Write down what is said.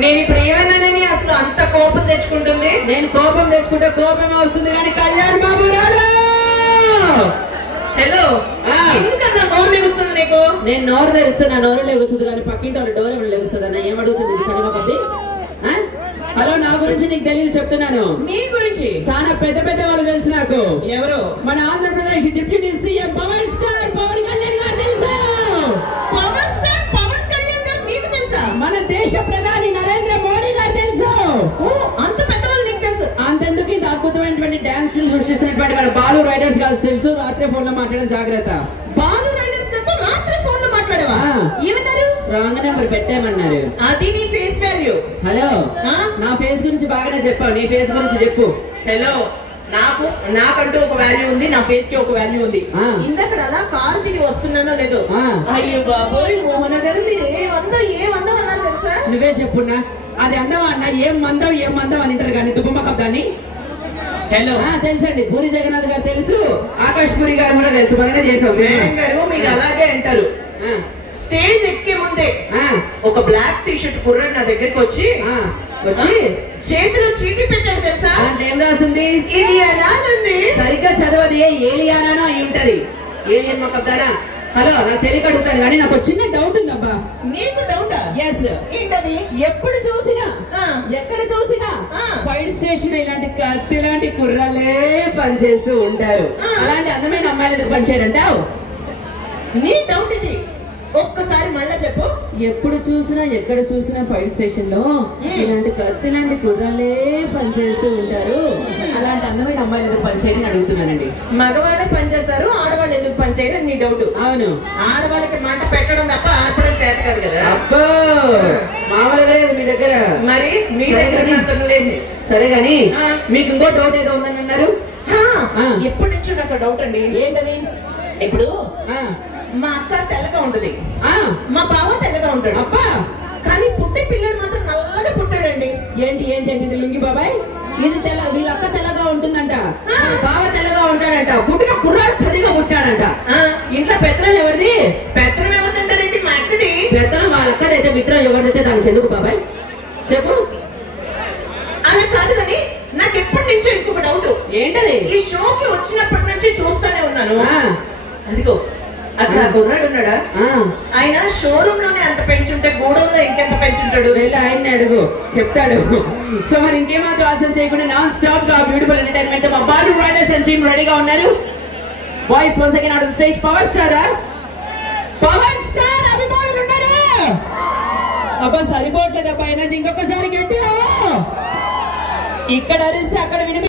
నేను ఇప్పుడు ఏమన్నానని అసలు అంత కోపం తెచ్చుకుంటుంది? నేను కోపం తెచ్చుకుంటే కోపమే వస్తుంది కానీ కళ్యాణ్ బాబు రాడు. హలో, ఎందుకన్నా నోరు లెగుస్తుంది నీకు? నేను నోరు తెరిస్తున్నా, నోరు లెగుస్తుంది కానీ పక్కింటి వాళ్ళు డోర్ ఏమైనా లెగుస్తుంది అన్న. ఏమడుగుతుంది ఇది కనిమ కొద్ది? హలో, నా గురించి నీకు తెలియదు చెప్తున్నాను. మీ గురించి చాలా పెద్ద పెద్ద వాళ్ళు తెలుసు నాకు. ఎవరు? మన Andhra Pradesh deputy CM Pawan star Pawan Kalyan garu తెలుసు. పవర్ స్టార్ పవన్ కళ్యాణ్ గారు మీకు తెలుసా? మన దేశ ప్రధాని నరేంద్ర మోడీ గారు తెలుసు. అంత పెద్దవాళ్ళు నీకు తెలుసు? అంతెందుకు ఇంత అద్భుతమైనటువంటి డాన్స్ సృష్టిస్తున్నటువంటి మన బాలు రైడర్స్ గారు తెలుసు. రాత్రి ఫోన్ లో మాట్లాడడం జాగ్రత్త. బాలు రైడర్స్ గారితో రాత్రి ఫోన్ లో మాట్లాడవా? ఏమన్నారు? రాంగ్ నెంబర్ పెట్టేమన్నారు. అది నీ ఫేస్ వాల్యూ. హలో, నా ఫేస్ గురించి బాగానే చెప్పావు, నీ ఫేస్ గురించి చెప్పు. హలో, నాకంటూ ఒక వాల్యూ ఉంది, నా ఫేస్ కి ఒక వాల్యూ ఉంది. ఇందక్కడ అలా కారు దిగి వస్తున్నానో లేదో, అయ్యో బాబోయ్ మోహన గారు మీరు ఏమందం అన్నారు తెలుసా? నువ్వే చెప్పున్నా. అది అందమా అన్న? ఏం మందం అని అంటారు కానీ దుబ్బమ్మకం దాన్ని. హలో, తెలుసండి. పూరి జగన్నాథ్ గారు తెలుసు, ఆకాష్ పూరి గారు కూడా తెలుసు. మననే చేసావు గారు. మీరు అలాగే అంటారు. స్టేజ్ ఎక్కే ముందే ఒక బ్లాక్ టీ షర్ట్ కుర్రాడు నా దగ్గరికి వచ్చి చేతిలో చీటీ పెట్టాడు తెలుసా? ఏం రాసింది? ఏలియానా ఉంది. సరిగ్గా చదవది. ఏలియానానో అయి ఉంటది. ఏలియన్ మొక్కదానా? హలో, నాకు తెలియక అడుగుతాను కానీ నాకు చిన్న డౌట్ ఉందబ్బా. నీకు డౌటా? ఎస్. ఏంటది? ఎప్పుడు చూసినా ఎక్కడ చూసినా ఫైర్ స్టేషన్ ఇలాంటి కత్తి లాంటి కుర్రాలే పనిచేస్తూ ఉంటారు. అలాంటి అందమైన అమ్మాయిలు ఎందుకు పనిచేయరంటావు? నీ డౌట్ ఇది. ఒక్కసారి మళ్ళా చెప్పు. ఎప్పుడు చూసినా ఎక్కడ చూసినా ఫైర్ స్టేషన్ లో ఇలాంటి కత్తి లాంటి కుర్రాలే పనిచేస్తూ ఉంటారు. అలాంటి అందమైన అమ్మాయిలు ఎందుకు పనిచేయని అడుగుతున్నానండి. మగవాళ్ళకి పనిచేస్తారు, ఆడవాళ్ళు ఎందుకు పనిచేయరు నీ డౌట్? అవును. ఆడవాళ్ళకి మంట పెట్టడం తప్ప ఆర్పడం చేత కాదు కదా. అబ్బో, మామూలుగా లేదు మీ దగ్గర. మరి మీ దగ్గర లేదు. సరే గాని మీకు ఇంకో డౌట్ ఏదో ఉందని అన్నారు. ఎప్పటి నుంచో నాకు డౌట్ అండి. ఏంటది? ఇప్పుడు మా అక్క తెల్లగా ఉంటది, మా బావ తెల్లగా ఉంటాడు. అబ్బా, కానీ పుట్టే పిల్లడు మాత్రం నల్లగా పుట్టాడండి. ఏంటి లుంగి బాబాయ్? ఇది వీళ్ళ అక్క తెల్లగా ఉంటుందంట, బావ తెల్లగా ఉంటాడంట, పుట్టిన కుర్రాడు సరిగా పుట్టాడంట. ఇంట్లో పెత్తనం ఎవరిది? పెత్తనం ఎవరిదంటారండి? మా అక్కది. పెత్తనం వాళ్ళ అక్కదైతే మిత్రం ఎవరిదైతే దానికి ఎందుకు బాబాయ్ చెప్పు. అలా కాదు కానీ నాకు ఎప్పటి నుంచో ఇంకొక డౌట్. ఏంటది? ఈ షోకి వచ్చినప్పటి నుంచి చూస్తానే ఉన్నాను. అదిగో అక్కడ కుర్రాడు ఉన్నాడా? ఆయన షోరూమ్ లోనే అంత పెంచుంటే గూడెంలో ఇంకెంత పెంచుంటాడు? వెళ్ళి ఆయన్ని అడుగు, చెప్తాడు. సో మరి ఇంకేమాత్రం ఆలోచన చేయకుండా నాన్ స్టాప్ గా బ్యూటిఫుల్ ఎంటర్టైన్మెంట్ మా బాలు రైడర్స్ అండ్ టీమ్ రెడీగా ఉన్నారు. Boys once again on the stage. Power star అభిమానులు ఉన్నారు. అబ్బా సరిపోవట్లేదు అబ్బా, ఎనర్జీ ఇంకొకసారి గట్టిగా. ఇక్కడ అరిస్తే అక్కడ విని